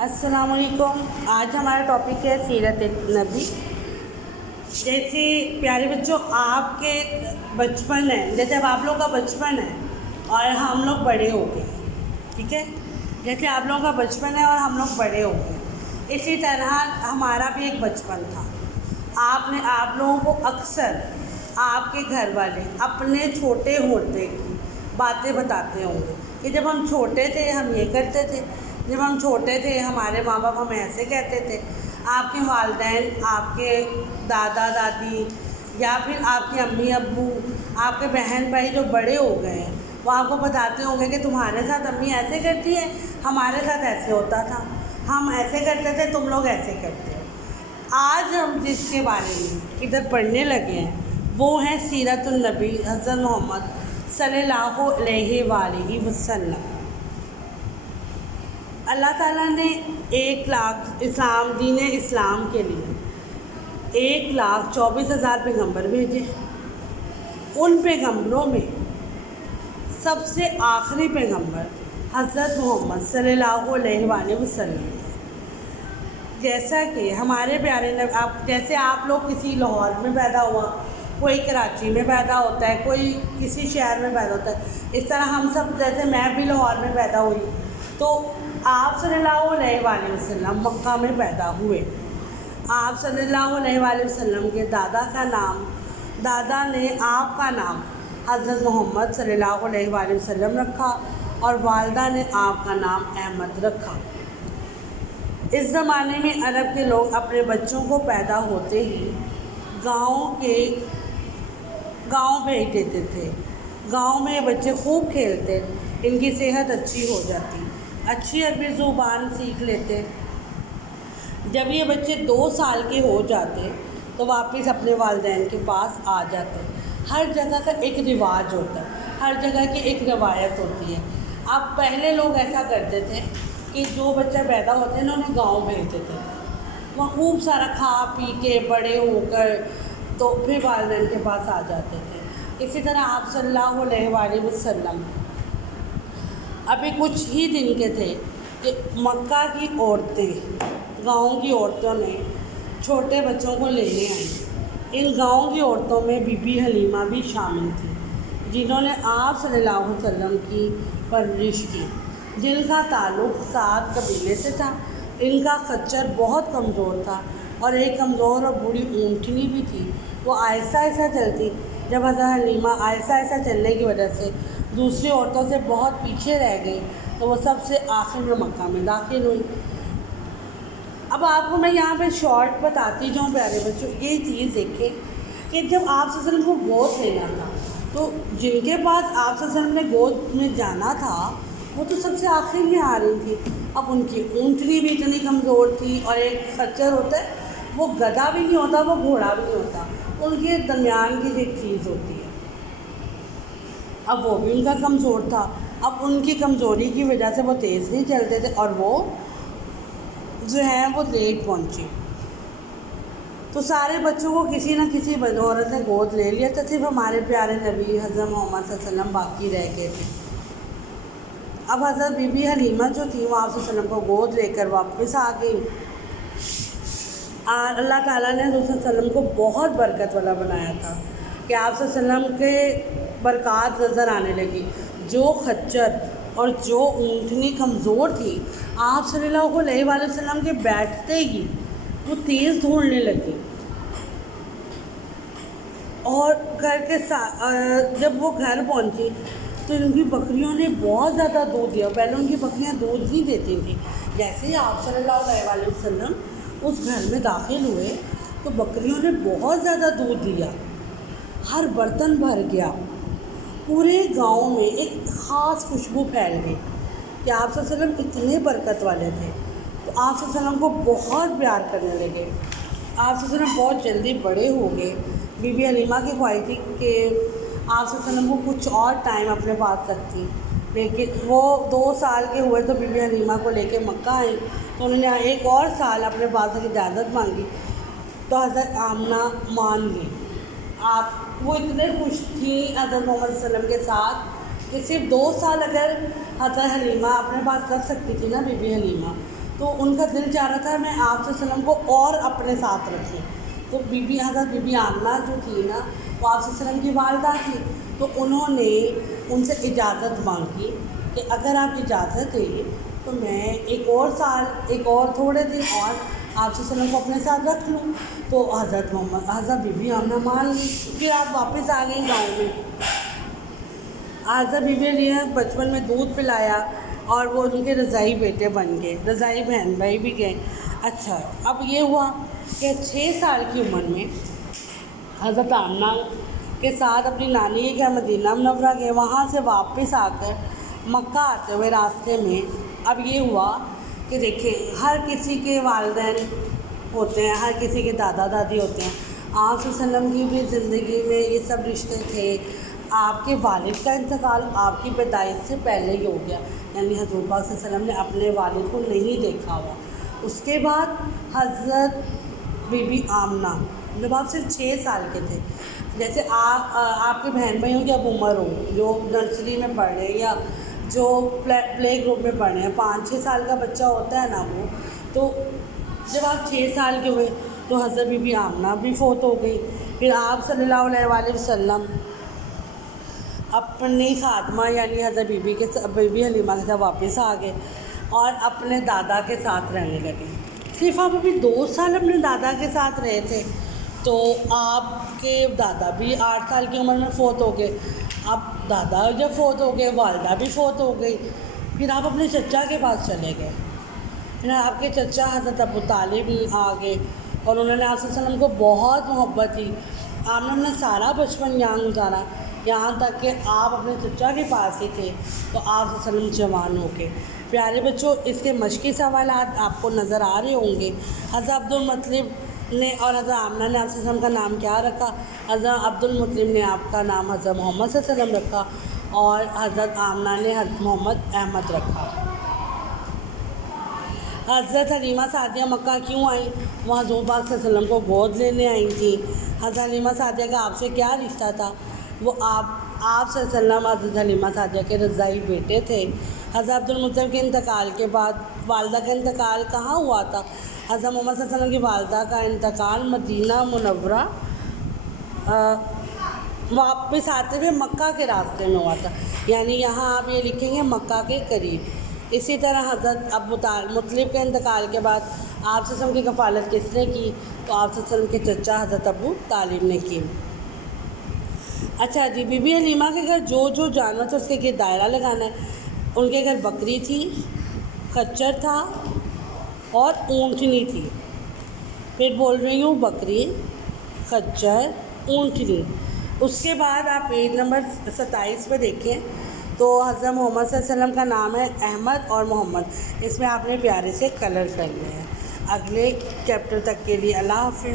السلام علیکم۔ آج ہمارا ٹاپک ہے سیرت نبی۔ جیسے پیارے بچوں، آپ کے بچپن ہے، جیسے اب آپ لوگوں کا بچپن ہے اور ہم لوگ بڑے ہو گئے، ٹھیک ہے؟ جیسے آپ لوگوں کا بچپن ہے اور ہم لوگ بڑے ہو گئے، اسی طرح ہمارا بھی ایک بچپن تھا۔ آپ لوگوں کو اکثر آپ کے گھر والے اپنے چھوٹے ہوتے کی باتیں بتاتے ہوں گے کہ جب ہم چھوٹے تھے ہم یہ کرتے تھے، جب ہم چھوٹے تھے ہمارے ماں باپ ہمیں ایسے کہتے تھے۔ آپ کے والدین، آپ کے دادا دادی یا پھر آپ کے امی ابو، آپ کے بہن بھائی جو بڑے ہو گئے ہیں، وہ آپ کو بتاتے ہوں گے کہ تمہارے ساتھ امی ایسے کرتی ہے، ہمارے ساتھ ایسے ہوتا تھا، ہم ایسے کرتے تھے، تم لوگ ایسے کرتے ہو۔ آج ہم جس کے بارے میں ادھر پڑھنے لگے ہیں وہ ہے سیرت النبی حضرت محمد صلی اللہ علیہ وآلہ وسلم۔ اللہ تعالیٰ نے 1,00,000 دین اسلام کے لیے 1,24,000 پیغمبر بھیجے۔ ان پیغمبروں میں سب سے آخری پیغمبر حضرت محمد صلی اللہ علیہ وآلہ وسلم۔ جیسا کہ ہمارے پیارے جیسے آپ لوگ کسی لاہور میں پیدا ہوا، کوئی کراچی میں پیدا ہوتا ہے، کوئی کسی شہر میں پیدا ہوتا ہے، اس طرح ہم سب، جیسے میں بھی لاہور میں پیدا ہوئی، تو آپ صلی اللہ علیہ وآلہ وسلم مکہ میں پیدا ہوئے۔ آپ صلی اللہ علیہ وآلہ وسلم کے دادا نے آپ کا نام حضرت محمد صلی اللہ علیہ وآلہ وسلم رکھا اور والدہ نے آپ کا نام احمد رکھا۔ اس زمانے میں عرب کے لوگ اپنے بچوں کو پیدا ہوتے ہی گاؤں بھیج دیتے تھے۔ گاؤں میں بچے خوب کھیلتے، ان کی صحت اچھی ہو جاتی، اچھی عربی زبان سیکھ لیتے۔ جب یہ بچے 2 سال کے ہو جاتے تو واپس اپنے والدین کے پاس آ جاتے۔ ہر جگہ کا ایک رواج ہوتا ہے، ہر جگہ کی ایک روایت ہوتی ہے۔ اب پہلے لوگ ایسا کرتے تھے کہ جو بچہ پیدا ہوتے ہیں انہیں گاؤں بھیج دیتے تھے، وہاں خوب سارا کھا پی کے بڑے ہو کر تو پھر والدین کے پاس آ جاتے تھے۔ اسی طرح آپ صلی اللہ علیہ وآلہ وسلم ابھی کچھ ہی دن کے تھے کہ مکہ کی عورتیں، گاؤں کی عورتوں نے چھوٹے بچوں کو لینے آئیں۔ ان گاؤں کی عورتوں میں بی بی حلیمہ بھی شامل تھی، جنہوں نے آپ صلی اللہ علیہ وسلم کی پرورش کی، جن کا تعلق 7 قبیلے سے تھا۔ ان کا خچر بہت کمزور تھا اور ایک کمزور اور بوڑھی اونٹنی بھی تھی، وہ آہستہ آہستہ چلتی۔ جب حضرت حلیمہ آہستہ آہستہ چلنے کی وجہ سے دوسری عورتوں سے بہت پیچھے رہ گئی تو وہ سب سے آخر میں مکہ میں داخل ہوئی۔ اب آپ کو میں یہاں پہ شارٹ بتاتی جاؤں پیارے بچوں، یہ چیز دیکھیں کہ جب آپ صلی اللہ علیہ وسلم کو گود لینا تھا تو جن کے پاس آپ صلی اللہ علیہ وسلم نے گود میں جانا تھا وہ تو سب سے آخر میں آ رہی تھی۔ اب ان کی اونٹنی بھی اتنی کمزور تھی، اور ایک خچر ہوتا ہے، وہ گدھا بھی نہیں ہوتا، وہ گھوڑا بھی نہیں ہوتا، ان کے درمیان کی ایک چیز ہوتی ہے۔ اب وہ بھی ان کا کمزور تھا، اب ان کی کمزوری کی وجہ سے وہ تیز نہیں چلتے تھے اور وہ جو ہیں وہ لیٹ پہنچے۔ تو سارے بچوں کو کسی نہ کسی عورت نے گود لے لیا تھا، صرف ہمارے پیارے نبی حضرت محمد صلی اللہ علیہ وسلم باقی رہ گئے تھے۔ اب حضرت بی بی حلیمہ جو تھی وہ آپ صلی اللہ علیہ وسلم کو گود لے کر واپس آ گئی۔ اللہ تعالیٰ نے حضور صلی اللہ علیہ وسلم کو بہت برکت والا بنایا تھا کہ آپ صلی اللہ علیہ وسلم کے برکات نظر آنے لگی۔ جو خچر اور جو اونٹنی کمزور تھی، آپ صلی اللہ علیہ وآلہ وسلم کے بیٹھتے ہی وہ تیز دوڑنے لگی، اور جب وہ گھر پہنچی تو ان کی بکریوں نے بہت زیادہ دودھ دیا۔ پہلے ان کی بکریاں دودھ نہیں دیتی تھیں، جیسے ہی آپ صلی اللہ علیہ وسلم اس گھر میں داخل ہوئے تو بکریوں نے بہت زیادہ دودھ دیا، ہر برتن بھر گیا، پورے گاؤں میں ایک خاص خوشبو پھیل گئی کہ آپ صلی اللہ علیہ وسلم اتنے برکت والے تھے۔ تو آپ صلی اللہ علیہ وسلم کو بہت پیار کرنے لگے۔ آپ صلی اللہ علیہ وسلم بہت جلدی بڑے ہو گئے۔ بی بی حلیمہ کی خواہش تھی کہ آپ صلی اللہ علیہ وسلم کو کچھ اور ٹائم اپنے پاس رکھتی، لیکن وہ 2 سال کے ہوئے تو بی بی حلیمہ کو لے کے مکہ آئیں، تو انہوں نے ایک اور سال اپنے پاس کی اجازت مانگی تو حضرت آمنہ مان لی۔ وہ اتنے خوش تھیں حضرت محمد صلی اللہ علیہ وسلم کے ساتھ کہ صرف 2 سال اگر حضرت حلیمہ اپنے پاس رکھ سکتی تھی نا بی بی حلیمہ، تو ان کا دل چاہ رہا تھا میں آپ صلی اللہ علیہ وسلم کو اور اپنے ساتھ رکھوں. تو حضرت بی بی آمنہ جو تھی نا وہ آپ صلی اللہ علیہ وسلم کی والدہ تھی. تو انہوں نے ان سے اجازت مانگی کہ اگر آپ اجازت دیں تو میں ایک اور تھوڑے دن اور آپ صلی اللہ علیہ وسلم کو اپنے ساتھ رکھ لوں. تو حضرت بی بی آمنہ مان لی. پھر آپ واپس آ گئیں گاؤں میں. حضرت بی بی نے بچپن میں دودھ پلایا اور وہ ان کے رضاعی بیٹے بن گئے, رضاعی بہن بھائی بھی گئے. اچھا, اب یہ ہوا کہ 6 سال کی عمر میں حضرت آمنہ کے ساتھ اپنی نانی کے گھر مدینہ منورہ گئے. وہاں سے واپس آ کر مکہ آتے ہوئے راستے میں اب یہ ہوا کہ دیکھیں ہر کسی کے والدین ہوتے ہیں, ہر کسی کے دادا دادی ہوتے ہیں. آپ صلی اللہ علیہ وسلم کی بھی زندگی میں یہ سب رشتے تھے. آپ کے والد کا انتقال آپ کی پیدائش سے پہلے ہی ہو گیا, یعنی حضور پاک صلی اللہ علیہ وسلم نے اپنے والد کو نہیں دیکھا ہوا. اس کے بعد حضرت بی بی آمنہ جب آپ صرف 6 سال کے تھے, جیسے آپ کے بہن بھائیوں کی اب عمر ہو جو نرسری میں پڑھ رہے ہیں یا جو پلے گروپ میں پڑھ رہے ہیں, 5-6 سال کا بچہ ہوتا ہے نا وہ, تو جب آپ 6 سال کے ہوئے تو حضرت بی بی آمنہ بھی فوت ہو گئی. پھر آپ صلی اللہ علیہ وآلہ وسلم اپنی خادمہ یعنی حضرت بی بی حلیمہ کے ساتھ واپس آ گئے اور اپنے دادا کے ساتھ رہنے لگے. صرف آپ ابھی 2 سال اپنے دادا کے ساتھ رہے تھے تو آپ کے دادا بھی 8 سال کی عمر میں فوت ہو گئے. اب دادا جب فوت ہو گئے والدہ بھی فوت ہو گئی. پھر آپ اپنے چچا کے پاس چلے گئے. پھر آپ کے چچا حضرت ابو طالب آ گئے اور انہوں نے آپ صلی اللہ علیہ وسلم کو بہت محبت دی. آپ نے اپنا سارا بچپن یہاں گزارا, یہاں تک کہ آپ اپنے چچا کے پاس ہی تھے تو آپ صلی اللہ علیہ وسلم جوان ہو گئے. پیارے بچوں, اس کے مشقی سوالات آپ کو نظر آ رہے ہوں گے. حضرت عبدالمطلب نے اور حضرت آمنہ نے آپ صلی اللہ علیہ وسلم کا نام کیا رکھا؟ حضرت عبدالمطلب نے آپ کا نام حضرت محمد صلی اللہ علیہ وسلم رکھا اور حضرت آمنہ نے حضرت محمد احمد رکھا. حضرت حلیمہ سعدیہ مکہ کیوں آئیں؟ وہ حضور پاک صلی اللہ علیہ وسلم کو گود لینے آئی تھیں. حضرت حلیمہ سعدیہ کا آپ سے کیا رشتہ تھا؟ وہ آپ صلی اللہ علیہ وسلم حضرت حلیمہ سعدیہ کے رضاعی بیٹے تھے. حضرت عبدالمطلب کے انتقال کے بعد والدہ کا انتقال کہاں ہوا تھا؟ حضرت محمد صلی اللہ علیہ وسلم کی والدہ کا انتقال مدینہ منورہ واپس آتے ہوئے مکہ کے راستے میں ہوا تھا, یعنی یہاں آپ یہ لکھیں گے مکہ کے قریب. اسی طرح حضرت ابو مطلب کے انتقال کے بعد آپ صلی اللہ علیہ وسلم کی کفالت کس نے کی؟ تو آپ صلی اللہ علیہ وسلم کے چچا حضرت ابو طالب نے کی. اچھا جی, بی بی حلیمہ کے گھر جو جانور تھا اس کے دائرہ لگانا ہے. ان کے گھر بکری تھی, خچر تھا اور اونٹنی تھی. پھر بول رہی ہوں بکری, خچر, اونٹنی. اس کے بعد آپ پیج نمبر 27 پہ دیکھیں تو حضرت محمد صلی اللہ علیہ وسلم کا نام ہے احمد اور محمد, اس میں آپ نے پیارے سے کلر کرنے ہیں. اگلے چیپٹر تک کے لیے اللہ حافظ.